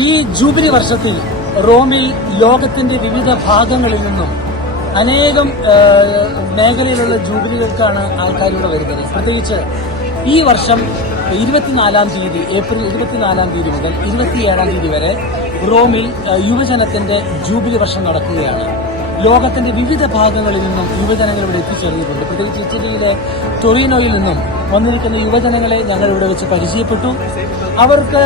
ഈ ജൂബിലി വർഷത്തിൽ റോമിൽ ലോകത്തിന്റെ വിവിധ ഭാഗങ്ങളിൽ നിന്നും അനേകം മേഖലയിലുള്ള ജൂബിലികൾക്കാണ് ആൾക്കാരിവിടെ വരുന്നത്. പ്രത്യേകിച്ച് ഈ വർഷം 24-ാം തീയതി, ഏപ്രിൽ 24-ാം തീയതി മുതൽ 27-ാം തീയതി വരെ റോമിൽ യുവജനത്തിന്റെ ജൂബിലി വർഷം നടക്കുകയാണ്. ലോകത്തിന്റെ വിവിധ ഭാഗങ്ങളിൽ നിന്നും യുവജനങ്ങൾ ഇവിടെ എത്തിച്ചേർന്നിട്ടുണ്ട്. പ്രത്യേകിച്ച് ഇറ്റലിയിലെ ടൊറീനോയിൽ നിന്നും വന്നിരിക്കുന്ന യുവജനങ്ങളെ ഞങ്ങൾ ഇവിടെ വെച്ച് പരിചയപ്പെട്ടു. അവർക്ക്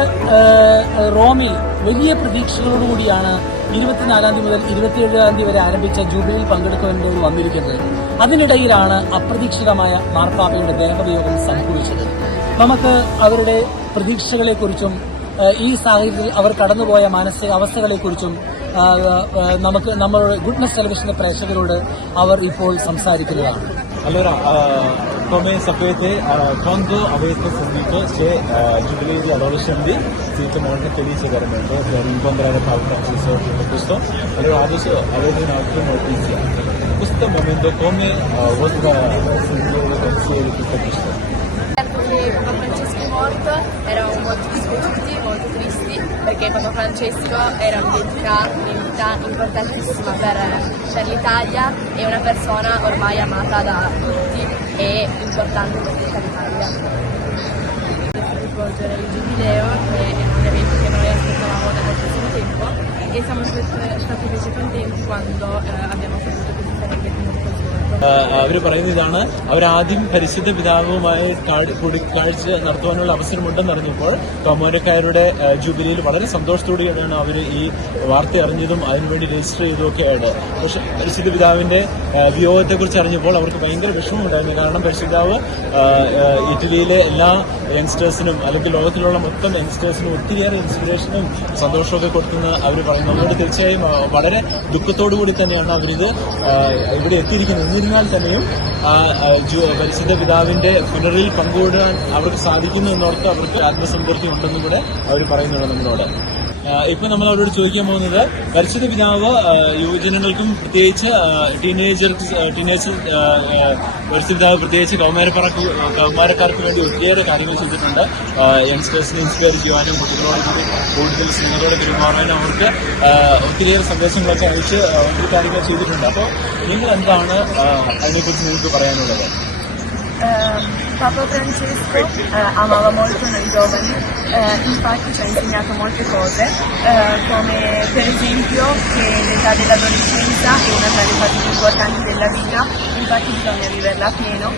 റോമിൽ വലിയ പ്രതീക്ഷകളോടുകൂടിയാണ് 24-ാം തീയതി മുതൽ 27-ാം തീയതി വരെ ആരംഭിച്ച ജൂബിലിയിൽ പങ്കെടുക്കുവാൻ വന്നിരിക്കുന്നത്. അതിനിടയിലാണ് അപ്രതീക്ഷിതമായ മാർപ്പാപ്പയുടെ ദേഹവിയോഗം സംഭവിച്ചത്. നമുക്ക് അവരുടെ പ്രതീക്ഷകളെക്കുറിച്ചും ഈ സാഹചര്യത്തിൽ അവർ കടന്നുപോയ മാനസിക അവസ്ഥകളെക്കുറിച്ചും നമുക്ക് നമ്മളോട് ഗുഡ്നസ് ടെലിവിഷന്റെ പ്രേക്ഷകരോട് അവർ ഇപ്പോൾ സംസാരിക്കുന്നതാണ്. Allora, come sapete, quando avete sentito c'è Giubileo di adolescenti, siete molto felici veramente per incontrare Papa Francesco e tutto questo. Allora adesso avete un'altra notizia. In questo momento come vostra sentire pensieri di tutto questo? Che Papa Francesco è morto, eravamo molto dispiaciuti, molto tristi, perché Papa Francesco era un'identità importantissima per l'Italia e una persona ormai amata da tutti e importante per tutta l'Italia. Per svolgere il Giubileo, che è un evento che noi aspettavamo da moltissimo tempo, e siamo stati invece contenti quando abbiamo saputo che si sarebbe tenuto il giorno. അവർ പറയുന്നതാണ്, അവരാദ്യം പരിശുദ്ധ പിതാവുമായി കൂടിക്കാഴ്ച നടത്തുവാനുള്ള അവസരമുണ്ടെന്ന് അറിഞ്ഞപ്പോൾ കൗമാരക്കാരുടെ ജൂബിലിയിൽ വളരെ സന്തോഷത്തോടെയാണ് അവർ ഈ വാർത്ത അറിഞ്ഞതും അതിനുവേണ്ടി രജിസ്റ്റർ ചെയ്തതൊക്കെയാണ്. പക്ഷെ പരിശുദ്ധ പിതാവിന്റെ വിയോഗത്തെക്കുറിച്ച് അറിഞ്ഞപ്പോൾ അവർക്ക് ഭയങ്കര വിഷമമുണ്ടായിരുന്നു. കാരണം പരിശുദ്ധ പിതാവ് ഇറ്റലിയിലെ എല്ലാ യങ്സ്റ്റേഴ്സിനും അല്ലെങ്കിൽ ലോകത്തിലുള്ള മൊത്തം യങ്സ്റ്റേഴ്സിനും ഒത്തിരിയേറെ ഇൻസ്പിറേഷനും സന്തോഷമൊക്കെ കൊടുക്കുന്ന അവർ പറയുന്നു. അതുകൊണ്ട് തീർച്ചയായും വളരെ ദുഃഖത്തോടുകൂടി തന്നെയാണ് അവരിത് ഇവിടെ എത്തിയിരിക്കുന്നത്. എന്നിരുന്നാൽ തന്നെയും പരിശുദ്ധ പിതാവിന്റെ പുനറിൽ പങ്കുകൊടുക്കാൻ അവർക്ക് സാധിക്കുന്നു എന്നോർത്ത് അവർക്ക് ആത്മസംതൃപ്തി ഉണ്ടെന്നും കൂടെ അവർ പറയുന്നുണ്ട് നമ്മളോട്. ഇപ്പൊ നമ്മൾ അവരോട് ചോദിക്കാൻ പോകുന്നത്, പരിശുദ്ധ പിതാവ് യുവജനങ്ങൾക്കും പ്രത്യേകിച്ച് ടീനേജേഴ്സ് പരിശുദ്ധ പിതാവ് പ്രത്യേകിച്ച് കൗമാരക്കാർക്ക് വേണ്ടി ഒത്തിരിയേറെ കാര്യങ്ങൾ ചെയ്തിട്ടുണ്ട്. യങ്സ്റ്റേഴ്സിനെ ഇൻസ്പയർ ചെയ്യാനും കുട്ടികളോട് കൂടുതൽ സ്നേഹത്തോടെ പെരുമാറാനും അവർക്ക് ഒത്തിരിയേറെ സന്ദേശങ്ങളൊക്കെ അയച്ച് ഒത്തിരി കാര്യങ്ങൾ ചെയ്തിട്ടുണ്ട്. അപ്പോൾ നിങ്ങൾ എന്താണ് അതിനെക്കുറിച്ച് നിങ്ങൾക്ക് പറയാനുള്ളത്? Papa Francesco amava molto noi giovani, infatti ci ha insegnato molte cose, come per esempio che l'età dell'adolescenza è una tra le fasi più importanti della vita, infatti bisogna viverla a pieno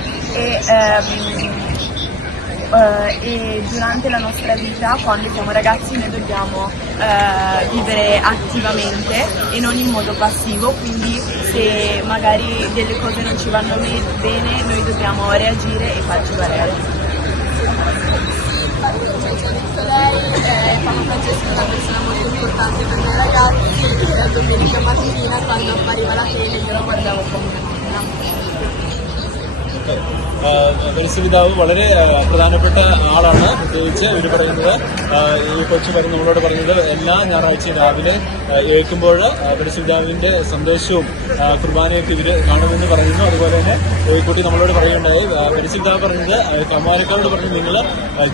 e durante la nostra vita, quando siamo ragazzi, noi dobbiamo vivere attivamente e non in modo passivo, quindi se magari delle cose non ci vanno bene noi dobbiamo reagire e farci valere. Papa Francesco è una persona molto importante per noi ragazzi, la domenica mattina quando appariva la tele io lo guardavo come una പരിശുദ്ധാവ് വളരെ പ്രധാനപ്പെട്ട ആളാണ്. പ്രത്യേകിച്ച് ഇവർ പറയുന്നത്, ഈ കൊച്ചു നമ്മളോട് പറയുന്നത്, എല്ലാ ഞായറാഴ്ചയും രാവിലെ കേൾക്കുമ്പോൾ പരിശുദ്ധാവിന്റെ സന്ദേശവും കുർബാനയൊക്കെ ഇവർ കാണുമെന്ന് പറയുന്നു. അതുപോലെ തന്നെ കോഴിക്കോട്ടി നമ്മളോട് പറയുകയുണ്ടായി, പരിശുദ്ധാവ് പറഞ്ഞത്, കൗമാരക്കാരോട് പറഞ്ഞു, നിങ്ങൾ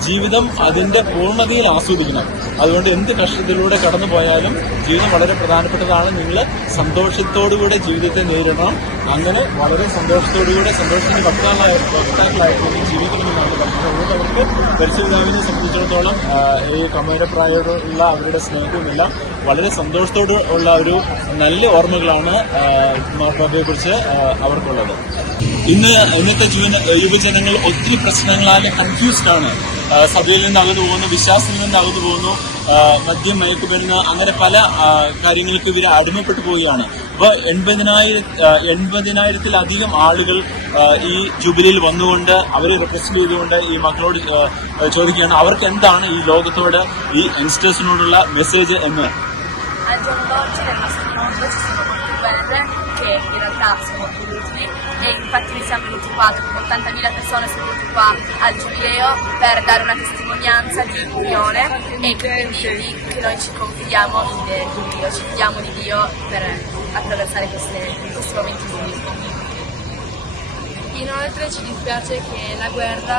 ജീവിതം അതിന്റെ പൂർണ്ണതയിൽ ആസ്വദിക്കണം. അതുകൊണ്ട് എന്ത് കഷ്ടത്തിലൂടെ കടന്നു പോയാലും ജീവിതം വളരെ പ്രധാനപ്പെട്ടതാണ്. നിങ്ങൾ സന്തോഷത്തോടുകൂടെ ജീവിതത്തെ നേരിടണം. അങ്ങനെ വളരെ സന്തോഷത്തോടുകൂടെ സന്തോഷത്തിന്റെ വക്താക്കളായിട്ട് ജീവിക്കണമെന്നാണ് പറഞ്ഞത്. അതുകൊണ്ട് അവർക്ക് പരിശുദ്ധാവിനെ സംബന്ധിച്ചിടത്തോളം ഈ കൗമാരപ്രായമുള്ള അവരുടെ സ്നേഹവുമെല്ലാം വളരെ സന്തോഷത്തോട് ഉള്ള ഒരു നല്ല ഓർമ്മകളാണ് മാർപ്പാപ്പയെക്കുറിച്ച് അവർക്കുള്ളത്. ഇന്നത്തെ യുവജനങ്ങൾ ഒത്തിരി പ്രശ്നങ്ങളാൽ കൺഫ്യൂസ്ഡ് ആണ്. സഭയിൽ നിന്ന് അകന്നു പോകുന്നു, വിശ്വാസത്തിൽ നിന്ന് അകന്നു പോകുന്നു, മദ്യം, മയക്കുമരുന്ന്, അങ്ങനെ പല കാര്യങ്ങൾക്ക് ഇവർ അടിമപ്പെട്ടു പോവുകയാണ്. അപ്പോൾ 80,000-ത്തിലധികം ആളുകൾ ഈ ജൂബിലിയിൽ വന്നുകൊണ്ട് അവരെ റെപ്രസെന്റ് ചെയ്തുകൊണ്ട് ഈ മക്കളോട് ചോദിക്കുകയാണ്, അവർക്ക് എന്താണ് ഈ ലോകത്തോട്, ഈ യങ്സ്റ്റേഴ്സിനോടുള്ള മെസ്സേജ് എന്ന്. Che in realtà sono molto utili e infatti noi siamo venuti qua, 80.000 persone sono venute qua al Giubileo per dare una testimonianza di unione e quindi che noi ci confidiamo in Dio, ci fidiamo di Dio per attraversare questi momenti bui. Inoltre ci dispiace che la guerra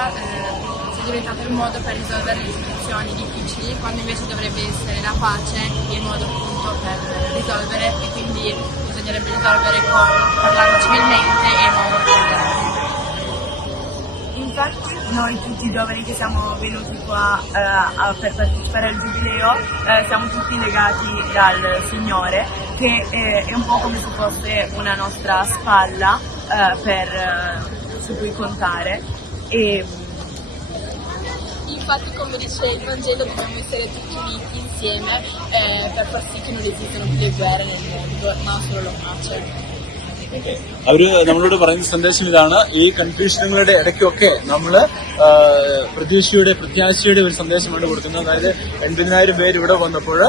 diventato il modo per risolvere le situazioni difficili, quando invece dovrebbe essere la pace il modo appunto per risolvere, e quindi bisognerebbe risolvere parlando civilmente e non con Infatti noi tutti i giovani che siamo venuti qua per partecipare al giubileo siamo tutti legati dal Signore, che è un po' come se fosse una nostra spalla su cui contare. Infatti, come dice il Vangelo, dobbiamo essere tutti uniti insieme per far sì che non esistano più le guerre nel mondo, ma solo la pace. അവര് നമ്മളോട് പറയുന്ന സന്ദേശം ഇതാണ്. ഈ കൺഫ്യൂഷനുകളുടെ ഇടയ്ക്കൊക്കെ നമ്മള് പ്രത്യാശയുടെ ഒരു സന്ദേശമാണ് കൊടുക്കുന്നത്. അതായത് 80,000 പേര് ഇവിടെ വന്നപ്പോൾ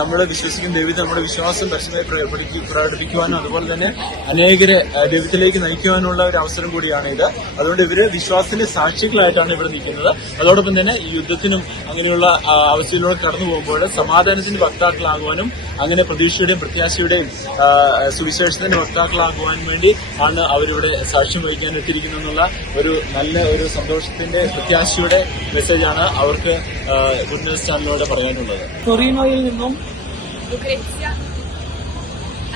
നമ്മൾ വിശ്വസിക്കുന്ന ദൈവത്തിൽ നമ്മുടെ വിശ്വാസം പരസ്യമായി പ്രകടിപ്പിക്കുവാനും അതുപോലെ തന്നെ അനേകരെ ദൈവത്തിലേക്ക് നയിക്കുവാനുള്ള ഒരു അവസരം കൂടിയാണ് ഇത്. അതുകൊണ്ട് ഇവര് വിശ്വാസത്തിന്റെ സാക്ഷികളായിട്ടാണ് ഇവിടെ നിൽക്കുന്നത്. അതോടൊപ്പം തന്നെ ഈ യുദ്ധത്തിനും അങ്ങനെയുള്ള അവസ്ഥയിലൂടെ കടന്നു പോകുമ്പോൾ സമാധാനത്തിന്റെ വക്താക്കളാകുവാനും അങ്ങനെ പ്രതീക്ഷയുടെയും പ്രത്യാശയുടെയും സുവിശേഷത്തിന്റെ വക്താക്കളാകുവാനും വേണ്ടി ആണ് അവരിവിടെ സാക്ഷ്യം വഹിക്കാൻ എത്തിയിരിക്കുന്നുള്ള ഒരു നല്ല ഒരു സന്തോഷത്തിന്റെ പ്രത്യാശയുടെ മെസ്സേജാണ് അവർക്ക് ഗുഡ് ന്യൂസ് ചാനലിലൂടെ പറയാനുള്ളത്. ടൊറീനോയിൽ നിന്നും Lucrezia,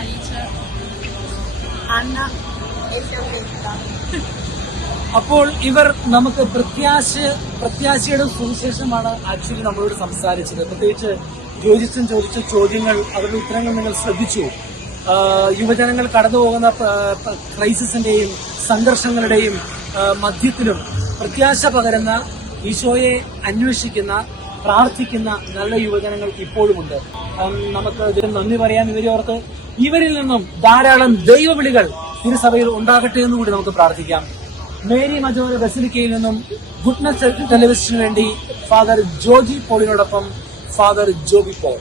Alice, Anna e Fiammetta. അപ്പോൾ ഇവർ നമുക്ക് പ്രത്യാശയുടെ സുവിശേഷമാണ് ആക്ച്വലി നമ്മളോട് സംസാരിച്ചത്. പ്രത്യേകിച്ച് ജ്യോതിഷം ചോദിച്ച ചോദ്യങ്ങൾ, അവരുടെ ഉത്തരങ്ങൾ നിങ്ങൾ ശ്രദ്ധിച്ചു. യുവജനങ്ങൾ കടന്നുപോകുന്ന ക്രൈസിസിന്റെയും സംഘർഷങ്ങളുടെയും മധ്യത്തിലും പ്രത്യാശ പകരുന്ന, ഈശോയെ അന്വേഷിക്കുന്ന, പ്രാർത്ഥിക്കുന്ന നല്ല യുവജനങ്ങൾ ഇപ്പോഴുമുണ്ട്. നമുക്ക് ഇതിന് നന്ദി പറയാൻ ഇവരെ ഓർത്ത് ഇവരിൽ നിന്നും ധാരാളം ദൈവവിളികൾ തിരുസഭയിൽ ഉണ്ടാകട്ടെ എന്നുകൂടി നമുക്ക് പ്രാർത്ഥിക്കാം. മേരി മജോര ബസിലിക്കയിൽ നിന്നും ഗുഡ്നസ് ടെലിവിഷന് വേണ്ടി ഫാദർ ജോജി പോളിനോടൊപ്പം ഫാദർ ജോബി പോൾ.